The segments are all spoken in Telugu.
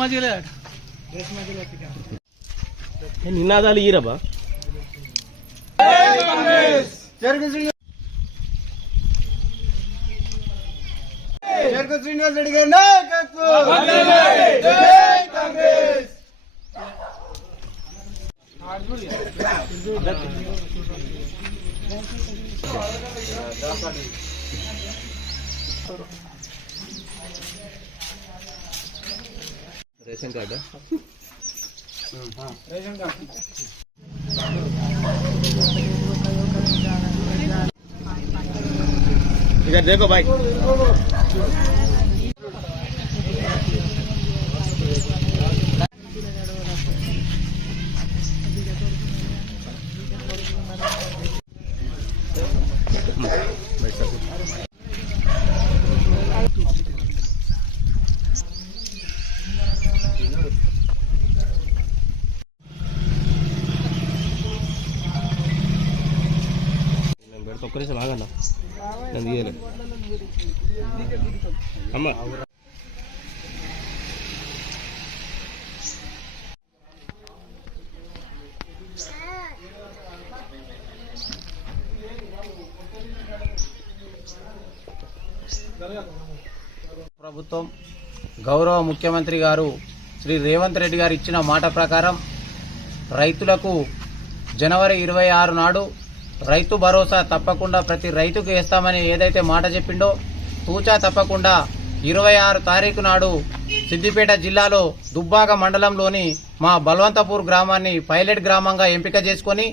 ಮಜಲೆ ಡ್ರೆಸ್ ಮಜಲೆ ಏ ನಿನ್ನಾದಲ್ಲಿ ಈರಬ ಕಾಂಗ್ರೆಸ್ ಜರ್ಗ ಶ್ರೀನಿವಾಸ ಜರ್ಗ ಶ್ರೀನಿವಾಸ ರೆಡ್ಡಿ ಗಾರಿ ನಾಯಕತ್ವ ಜೈ ಕಾಂಗ್ರೆಸ್ ಆರ್ಜು रेशन कार्ड है। रेशन कार्ड इधर देखो भाई। పెడతా. ఒక్కరేసి నిమిషం నేను తీయలే. అమ్మ. ప్రభుత్వం గౌరవ ముఖ్యమంత్రి గారు శ్రీ రేవంత్ రెడ్డి గారు ఇచ్చిన మాట ప్రకారం రైతులకు జనవరి ఇరవై ఆరు నాడు రైతు భరోసా తప్పకుండా ప్రతి రైతుకు వేస్తామని ఏదైతే మాట చెప్పిండో తూచా తప్పకుండా ఇరవై ఆరు తారీఖు నాడు సిద్దిపేట జిల్లాలో దుబ్బాక మండలంలోని మా బల్వంతపూర్ గ్రామాన్ని పైలట్ గ్రామంగా ఎంపిక చేసుకొని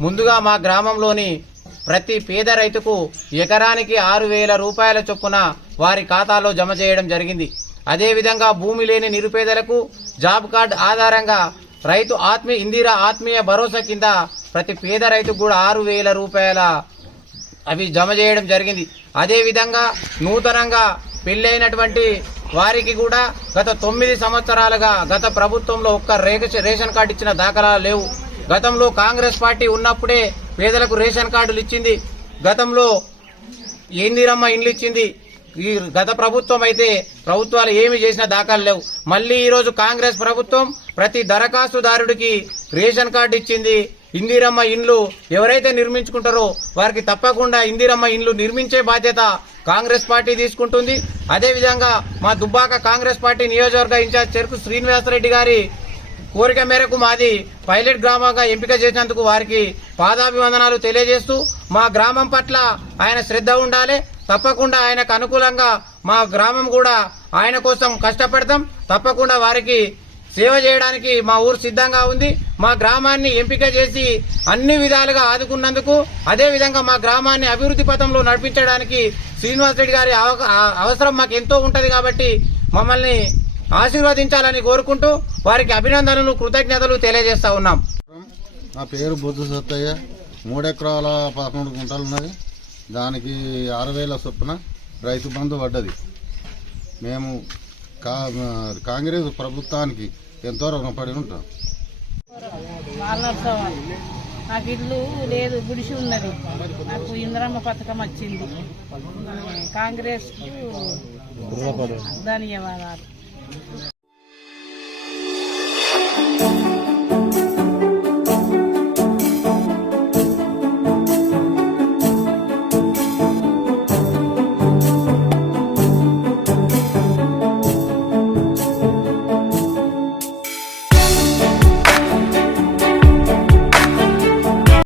ముందుగా మా గ్రామంలోని ప్రతి పేద రైతుకు ఎకరానికి ఆరు వేల రూపాయల చొప్పున వారి ఖాతాలో జమ చేయడం జరిగింది. అదేవిధంగా భూమి లేని నిరుపేదలకు జాబ్ కార్డ్ ఆధారంగా రైతు ఆత్మీయ ఇందిరా ఆత్మీయ భరోసా కింద ప్రతి పేద రైతుకు కూడా ఆరు వేల రూపాయల అవి జమ చేయడం జరిగింది. అదేవిధంగా నూతనంగా పెళ్ళైనటువంటి వారికి కూడా గత తొమ్మిది సంవత్సరాలుగా గత ప్రభుత్వంలో ఒక్క రేషన్ కార్డు ఇచ్చిన దాఖలాలు లేవు. గతంలో కాంగ్రెస్ పార్టీ ఉన్నప్పుడే పేదలకు రేషన్ కార్డులు ఇచ్చింది. గతంలో ఇందిరమ్మ ఇండ్లు ఇచ్చింది? ఈ గత ప్రభుత్వం అయితే ప్రభుత్వాలు ఏమి చేసిన దాఖలు లేవు. మళ్ళీ ఈరోజు కాంగ్రెస్ ప్రభుత్వం ప్రతి దరఖాస్తుదారుడికి రేషన్ కార్డు ఇచ్చింది. ఇందిరమ్మ ఇండ్లు ఎవరైతే నిర్మించుకుంటారో వారికి తప్పకుండా ఇందిరమ్మ ఇండ్లు నిర్మించే బాధ్యత కాంగ్రెస్ పార్టీ తీసుకుంటుంది. అదేవిధంగా మా దుబ్బాక కాంగ్రెస్ పార్టీ నియోజకవర్గ ఇన్ఛార్జ్ చెరుకు శ్రీనివాసరెడ్డి గారి కోరిక మేరకు మాది పైలట్ గ్రామంగా ఎంపిక చేసినందుకు వారికి పాదాభివందనాలు తెలియజేస్తూ మా గ్రామం పట్ల ఆయన శ్రద్ధ ఉండాలి. తప్పకుండా ఆయనకు అనుకూలంగా మా గ్రామం కూడా ఆయన కోసం కష్టపడతాం. తప్పకుండా వారికి సేవ చేయడానికి మా ఊరు సిద్ధంగా ఉంది. మా గ్రామాన్ని ఎంపిక చేసి అన్ని విధాలుగా ఆదుకున్నందుకు అదే విధంగా మా గ్రామాన్ని అభివృద్ధి పథంలో నడిపించడానికి శ్రీనివాస్ రెడ్డి గారి అవ- అవసరం మాకు ఎంతో ఉంటది కాబట్టి మమ్మల్ని ఆశీర్వదించాలని కోరుకుంటూ వారికి అభినందనలు కృతజ్ఞతలు తెలియజేస్తా ఉన్నాం. నా పేరు బుద్ధ సత్తయ్య. మూడెకరాల పదకొండు గుంటలు ఉన్నది. దానికి ఆరు వేల చొప్పున రైతు బంధు పడ్డది. మేము కా కాంగ్రెస్ ప్రభుత్వానికి ఎంతో రుణపడి ఉంటాం. వాళ్ళ నాకు ఇల్లు లేదు గుడిసి ఉన్నది. నాకు ఇంద్రమ్మ పథకం వచ్చింది. కాంగ్రెస్ ధన్యవాదాలు.